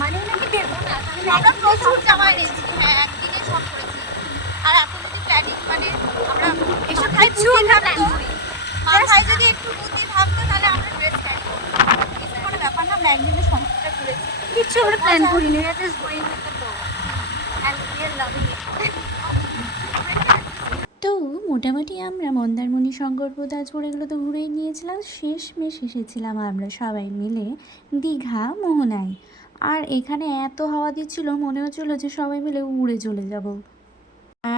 মানে নাকি দেবো না, আমরা প্রচুর জামা এনেছি। হ্যাঁ, একদিনে সব করেছি। আর এত যদি প্ল্যানিং মানে আমরা এসব কিছু থাকতো, মাথায় যদি একটু বুদ্ধি থাকতো তাহলে আমরা ড্রেস ক্যারি করতাম। এসব কোনো ব্যাপার না, আমরা একদিনে সমস্তটা ঘুরেছি। কিচ্ছু আমরা প্ল্যান করিনি, we are just going with the flow and we are loving it. তো মোটামুটি আমরা মন্দারমণি শঙ্করপুর তাজপুর এগুলো তো ঘুরেই নিয়েছিলাম। শেষমেশ এসেছিলাম আমরা সবাই মিলে দীঘা মোহনায়। আর এখানে এত হাওয়া দিচ্ছিল, মনে হচ্ছিল যে সবাই মিলে উড়ে চলে যাব।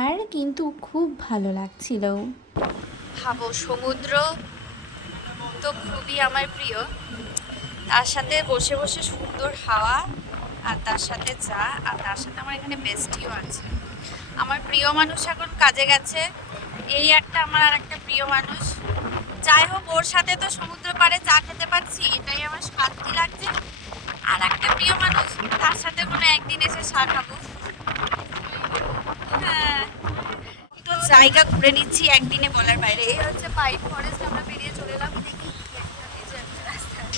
আর কিন্তু খুব ভালো লাগছিল। ভাবো, সমুদ্র তো খুবই আমার প্রিয়, তার সাথে বসে বসে সুন্দর হাওয়া, আর তার সাথে চা, আর তার সাথে আমার এখানে বেস্টিও আছে। আমার প্রিয় মানুষ এখন কাজে গেছে, এই একটা আমার আর একটা প্রিয় মানুষ। যাই হোক, ওর সাথে তো সমুদ্র পাড়ে চা খেতে পারছি, এটাই আমার শান্তি লাগছে। আর একটা প্রিয় মানুষ, তার সাথে কোনো একদিন এসে চা খাবো। হ্যাঁ, তো জায়গা ঘুরে নিচ্ছি একদিনে বলার বাইরে। এই হচ্ছে পাইন ফরেস্ট, আমরা বেরিয়ে চলে এলাম। দেখি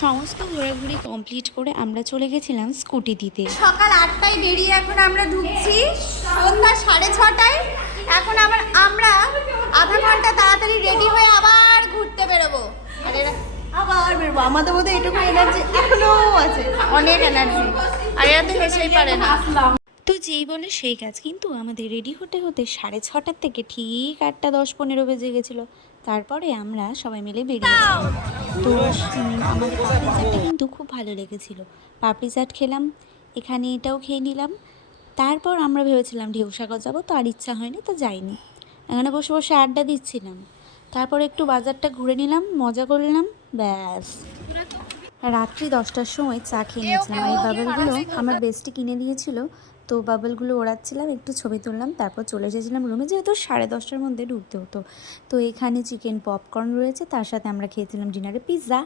সমস্ত ঘোরাঘুরি কমপ্লিট করে আমরা চলে গেছিলাম স্কুটি দিতে। সকাল 8টায় বেরিয়ে এখন আমরা ঢুকছি সন্ধ্যা 6:30টায়। এখন আমরা আধা ঘন্টা তাড়াতাড়ি রেডি হয়ে আবার ঘুরতে বেরোবো। আর এরা আবার বেরোবো, আমাদের মধ্যে এটুকু এনার্জি এখনো আছে, অনেক এনার্জি। আর এরা তো হেসেই পারে না। তো যেই বলে সেই কাজ, কিন্তু আমাদের রেডি হতে হতে 6:30 থেকে ঠিক 8:10-15 বেজে গেছিলো। তারপরে আমরা সবাই মিলে বেরিয়েছি। তো আমাদের পাপড়ি চাটটা কিন্তু খুব ভালো লেগেছিল। পাপড়ি চাট খেলাম, এখানে এটাও খেয়ে নিলাম। তারপর আমরা ভেবেছিলাম ঢেউসাগর যাবো, তো আর ইচ্ছা হয়নি, তো যাইনি। এখানে বসে বসে আড্ডা দিচ্ছিলাম। তারপর একটু বাজারটা ঘুরে নিলাম, মজা করলাম, ব্যাস। রাত্রি 10টার সময় চা খেয়ে নিয়েছিলাম। এই বাবেলগুলো আমার বেস্টি কিনে দিয়েছিল, তো বাবেলগুলো ওড়াচ্ছিলাম, একটু ছবি তুললাম, তারপর চলে এসেছিলাম রুমে, যেহেতু 10:30টার মধ্যে ঢুকতে হতো। তো এখানে চিকেন পপকর্ন রয়েছে, তার সাথে আমরা খেয়েছিলাম ডিনারে পিৎজা।